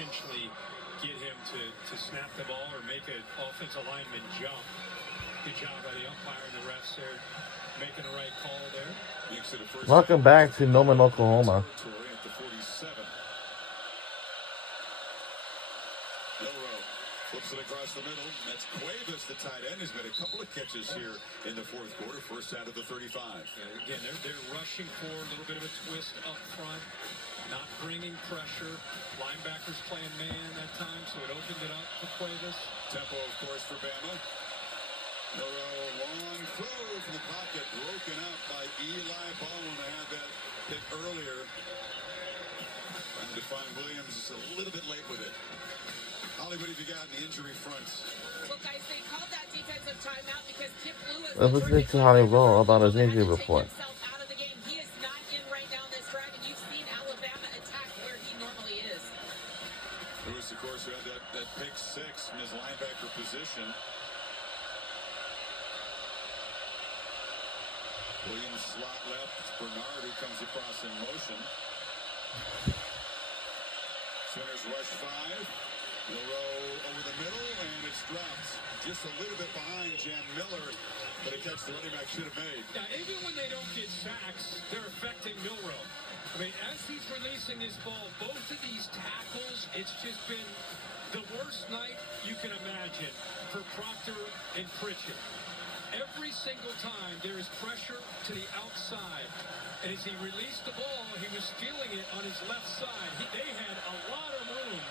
potentially get him to snap the ball or make an offensive lineman jump. Good job by the umpire and the refs there, making the right call there. Welcome back to Norman, Oklahoma. At the 47. Milroe flips it across the middle. That's Cuevas, the tight end, has made a couple of catches here in the fourth quarter. First out of the 35. Again, they're rushing forward, a little bit of a twist up front, not bringing pressure. Linebackers playing man that time, so it opened it up for Cuevas. Tempo, of course, for Bama. Milroe, long throw from the pocket, broken up by Eli Bone. I had that hit earlier. And Define Williams is a little bit late with it. Holly, what have you got in the injury front? Well, guys, they called that defensive timeout because Kip Lewis... Let's listen to Holly Roll about his injury report. ...out of the game. He is not in right now in this drive, and you've seen Alabama attack where he normally is. Lewis, of course, who had that pick six in his linebacker position. Williams slot left. It's Bernard who comes across in motion. Sooners rush five. Milroe over the middle, and it's dropped just a little bit behind Jam Miller, but a catch the running back should have made. Now, even when they don't get sacks, they're affecting Milroe. I mean, as he's releasing this ball, both of these tackles, it's just been the worst night you can imagine for Proctor and Pritchett. Every single time there is pressure to the outside, and as he released the ball, he was feeling it on his left side. They had a lot of room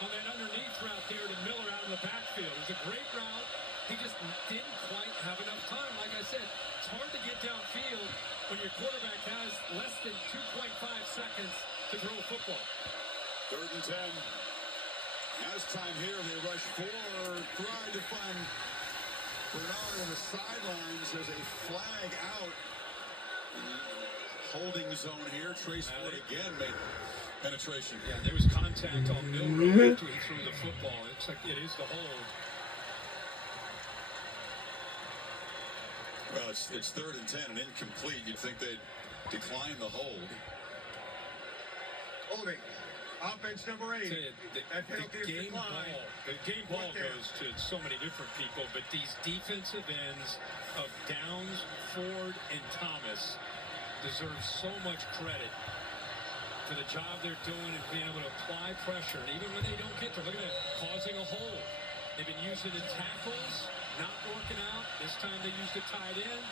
on that underneath route there to Miller out of the backfield. It was a great route. He just didn't quite have enough time. Like I said, it's hard to get downfield when your quarterback has less than 2.5 seconds to throw a football. 3rd and 10. Has time here. They rush forward, trying to find Bernard on the sidelines. There's a flag out. Holding zone here. Trace Ford again made penetration. Yeah, there was contact on Milroe after he threw the football. It's like it is the hold. Well, it's 3rd and 10 and incomplete. You'd think they'd decline the hold. Holding. Offense number 8. The game ball goes to so many different people, but these defensive ends of Downs, Ford, and Thomas deserve so much credit for the job they're doing and being able to apply pressure. And even when they don't get there, look at that, causing a hole. They've been using the tackles, not working out. This time they used a tight end.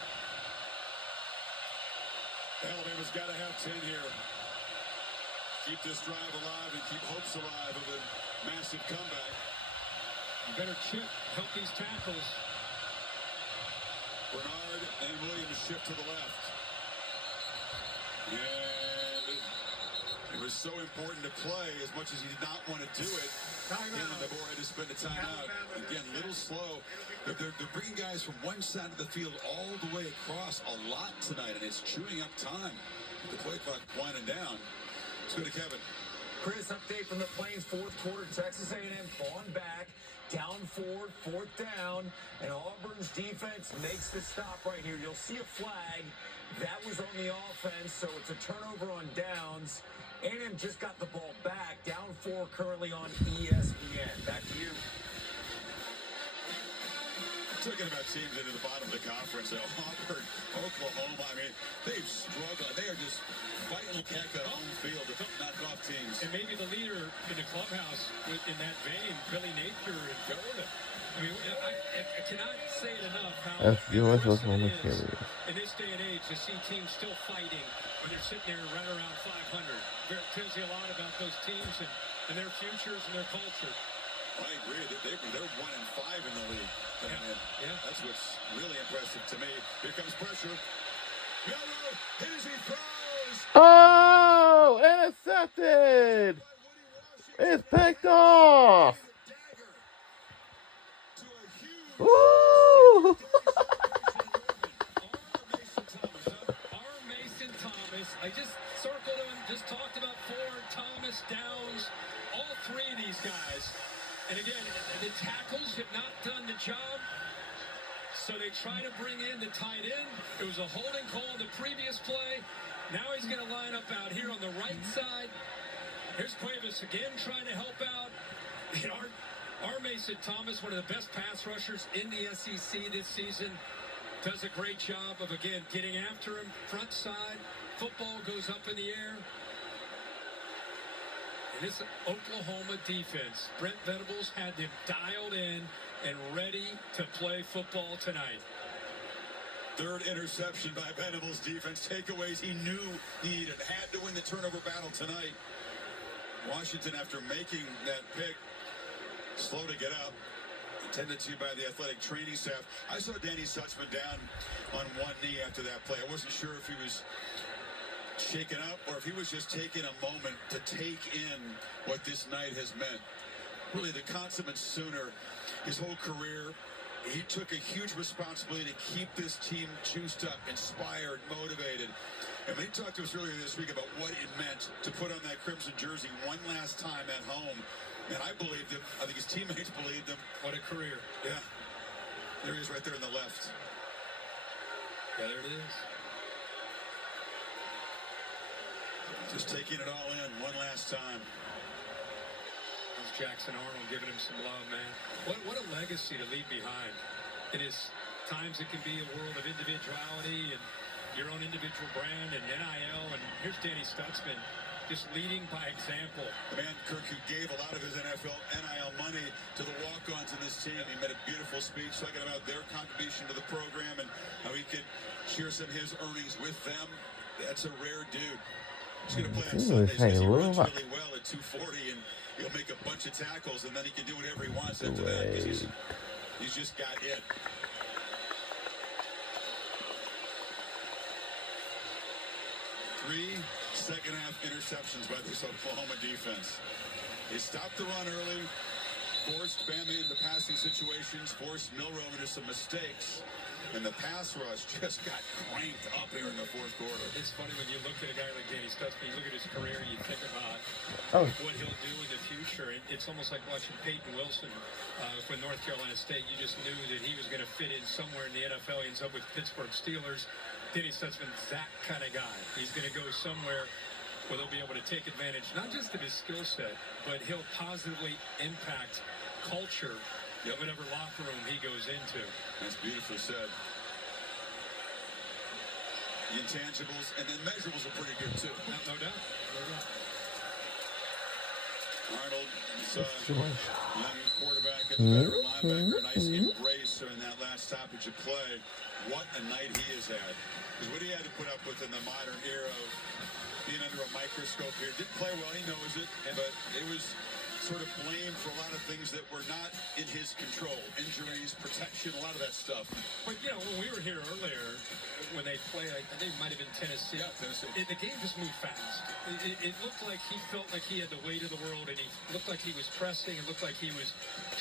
Alabama's got to have 10 here. Keep this drive alive and keep hopes alive of a massive comeback. You better help these tackles. Bernard and Williams shift to the left. And it was so important to play as much as he did not want to do it. Again, the board had to spend a timeout. Again, little slow. They're bringing guys from one side of the field all the way across a lot tonight, and it's chewing up time. The play clock winding down. Let's go to Kevin. Chris, update from the Plains, fourth quarter. Texas A&M falling back, down 4th down, and Auburn's defense makes the stop right here. You'll see a flag. That was on the offense, so it's a turnover on downs. A&M just got the ball back, down 4 currently on ESPN. Back to you. Talking about teams into the bottom of the conference, Auburn, Oklahoma, I mean, they've struggled. They are just fighting like heck at home field to knock off teams. And maybe the leader in the clubhouse in that vein, Billy Napier and Florida. I mean, I cannot say it enough how impressive it is in this day and age to see teams still fighting when they're sitting there right around 500. It tells you a lot about those teams and their futures and their culture. I agree. They're 1-5 in the league. Yeah. That's what's really impressive to me. Here comes pressure. Miller, here's he throws. Oh, intercepted. It's picked off. Woo! Mason Thomas. I just circled him, just talked about Ford, Thomas, Downs, all 3 of these guys. And again, the tackles have not done the job. So they try to bring in the tight end. It was a holding call on the previous play. Now he's going to line up out here on the right side. Here's Cuevas again trying to help out. And our Mason Thomas, one of the best pass rushers in the SEC this season, does a great job of, again, getting after him, front side. Football goes up in the air. And this Oklahoma defense, Brent Venables had them dialed in and ready to play football tonight. Third interception by Venables' defense. Takeaways he knew he needed. Had to win the turnover battle tonight. Washington, after making that pick, slow to get up. Attended to by the athletic training staff. I saw Danny Stutzman down on one knee after that play. I wasn't sure if he was shaken up or if he was just taking a moment to take in what this night has meant. Really, the consummate Sooner, his whole career, he took a huge responsibility to keep this team juiced up, inspired, motivated. And when he talked to us earlier this week about what it meant to put on that crimson jersey one last time at home, and I believed him. I think his teammates believed him. What a career. Yeah. There he is right there on the left. Yeah, there it is. Just taking it all in one last time. There's Jackson Arnold giving him some love, man. What a legacy to leave behind. It is times it can be a world of individuality and your own individual brand and NIL. And here's Danny Stutzman just leading by example. The man, Kirk, who gave a lot of his NFL NIL money to the walk-ons in this team. He made a beautiful speech talking about their contribution to the program and how he could share some of his earnings with them. That's a rare dude. He's going to play on Sundays because he runs really well at 240, and he'll make a bunch of tackles, and then he can do whatever he wants after that because he's just got it. Three second-half interceptions by this Oklahoma defense. They stopped the run early, forced Bama into passing situations, forced Milroe into some mistakes, and the pass rush just got cranked up here in the fourth quarter. It's funny when you look at a guy like Danny Stutzman, you look at his career, you think about what he'll do in the future. It's almost like watching Peyton Wilson for North Carolina State. You just knew that he was going to fit in somewhere in the NFL. He ends up with Pittsburgh Steelers. Danny Stutzman's that kind of guy. He's going to go somewhere where they'll be able to take advantage, not just of his skill set, but he'll positively impact culture in whatever locker room he goes into. That's beautifully said. The intangibles and the measurables are pretty good, too. No doubt. No doubt. Arnold, young quarterback and veteran linebacker, nice embrace in that last stoppage of play. What a night he has had. Because what he had to put up with in the modern era of being under a microscope here. Didn't play well, he knows it, but it was sort of blamed for a lot of things that were not in his control. Injuries, protection, a lot of that stuff. But, you know, when we were here earlier, when they played, I think it might have been Tennessee. Yeah, Tennessee. The game just moved fast. It looked like he felt like he had the weight of the world, and he looked like he was pressing. It looked like he was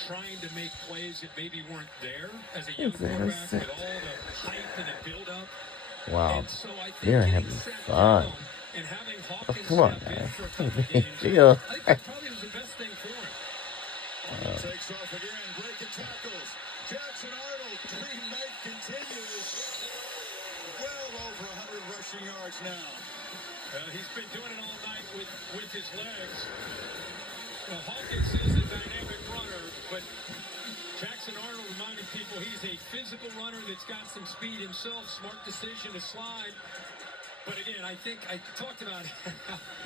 trying to make plays that maybe weren't there as a young quarterback with all the hype and the build-up. Wow. And so I think You're having fun. and having Hawkins Come on, step in man. for a couple of games, Yeah. I think that probably was the best thing for him. Arnold takes off again, breaking tackles. Jackson Arnold, dream night continues. Well over 100 rushing yards now. He's been doing it all night with his legs. Hawkins is a dynamic runner, but Jackson Arnold reminding people he's a physical runner that's got some speed himself, smart decision to slide. But again, I think I talked about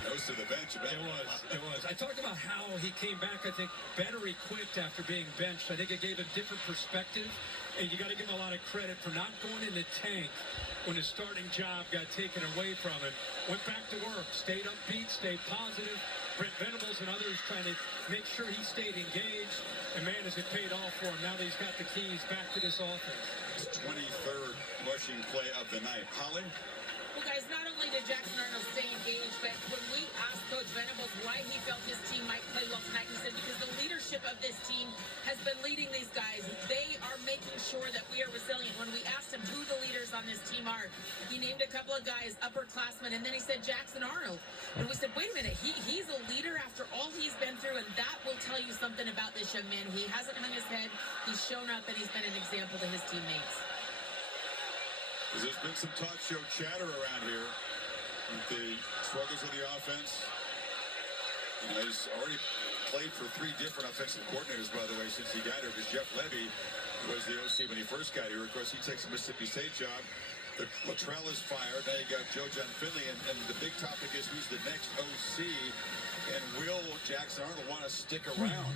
Goes to the bench. it was. I talked about how he came back, I think, better equipped after being benched. I think it gave a different perspective, and you got to give him a lot of credit for not going in the tank when his starting job got taken away from him. Went back to work, stayed upbeat, stayed positive. Brent Venables and others trying to make sure he stayed engaged. And man, has it paid off for him now that he's got the keys back to this offense. His 23rd rushing play of the night. Holly? Well, guys, not only did Jackson Arnold stay engaged, but when we asked Coach Venables why he felt his team might play well tonight, he said because the leadership of this team has been leading these guys. They are making sure that we are resilient. When we asked him who the leaders on this team are, he named a couple of guys, upperclassmen, and then he said Jackson Arnold. And we said, wait a minute, he's a leader after all he's been through, and that will tell you something about this young man. He hasn't hung his head. He's shown up, and he's been an example to his teammates. There's been some talk show chatter around here with the struggles of the offense. And he's already played for 3 different offensive coordinators, by the way, since he got here, because Jeff Levy was the OC when he first got here. Of course, he takes the Mississippi State job. Luttrell is fired. Now you got Joe John Finley, and the big topic is who's the next OC, and will Jackson Arnold want to stick around,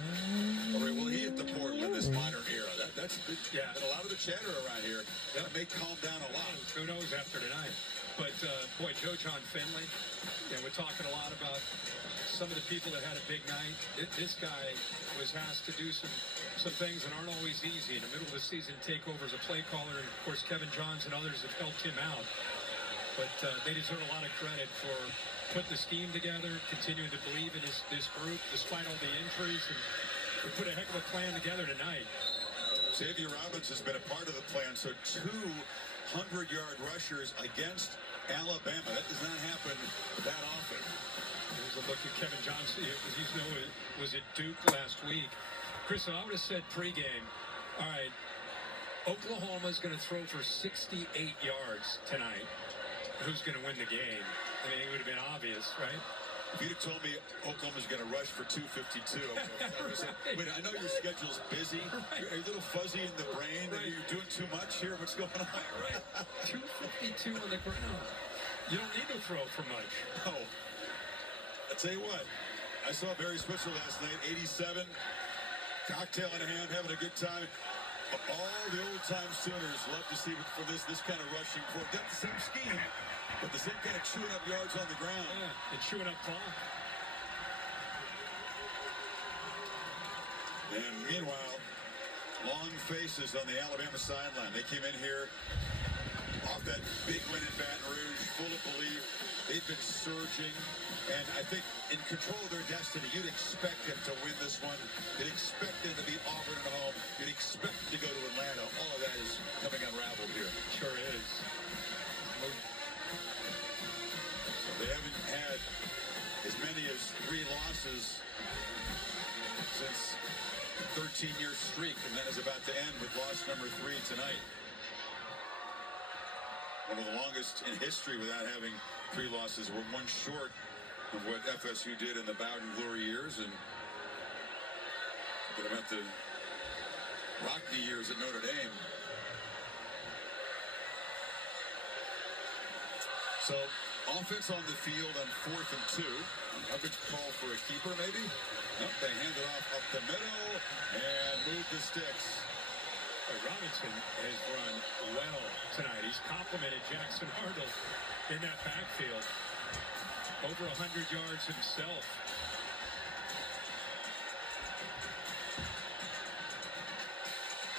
or will he hit the portal in this modern era? That's been a lot of the chatter around here. That may calm down a lot. Who knows after tonight? But boy, Joe John Finley. We're talking a lot about some of the people that had a big night. This guy was asked to do some things that aren't always easy. In the middle of the season, take over as a play caller. And, of course, Kevin Johns and others have helped him out. But they deserve a lot of credit for putting the scheme together, continuing to believe in this group, despite all the injuries. And we put a heck of a plan together tonight. Xavier Robbins has been a part of the plan. So 200-yard rushers against Alabama. That does not happen that often. Here's a look at Kevin Johnson. As you know, was at Duke last week. Chris, I would have said pregame, all right, Oklahoma's going to throw for 68 yards tonight. Who's going to win the game? I mean, it would have been obvious, right? If you'd have told me Oklahoma's going to rush for 252, I would have said, wait, I know your schedule's busy. Right. Are you a little fuzzy in the brain? Right. You're doing too much here? What's going on? Right. 252 on the ground. You don't need to throw for much. No. I'll tell you what. I saw Barry Switzer last night, 87, cocktail in hand, having a good time. All the old-time Sooners love to see for this kind of rushing. Got the same scheme, but the same kind of chewing up yards on the ground. Yeah, and chewing up clock. And meanwhile, long faces on the Alabama sideline. They came in here off that big win in Baton Rouge, full of belief. They've been surging, and I think in control of their destiny. You'd expect them to win this one. You'd expect them to beat Auburn at home. You'd expect them to go to Atlanta. All of that is coming unraveled here. Sure is. So they haven't had as many as 3 losses since 13-year streak, and that is about to end with loss number 3 tonight. One of the longest in history without having 3 losses. We're one short of what FSU did in the Bowden Glory years, and what about the Rockne years at Notre Dame. So, offense on the field on 4th and 2. A good call for a keeper, maybe? Nope, they hand it off up the middle and move the sticks. Robinson has run well tonight. He's complimented Jackson Arnold in that backfield. Over 100 yards himself.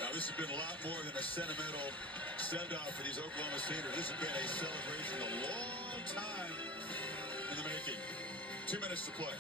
Now, this has been a lot more than a sentimental send-off for these Oklahoma Sooners. This has been a celebration a long time in the making. 2 minutes to play.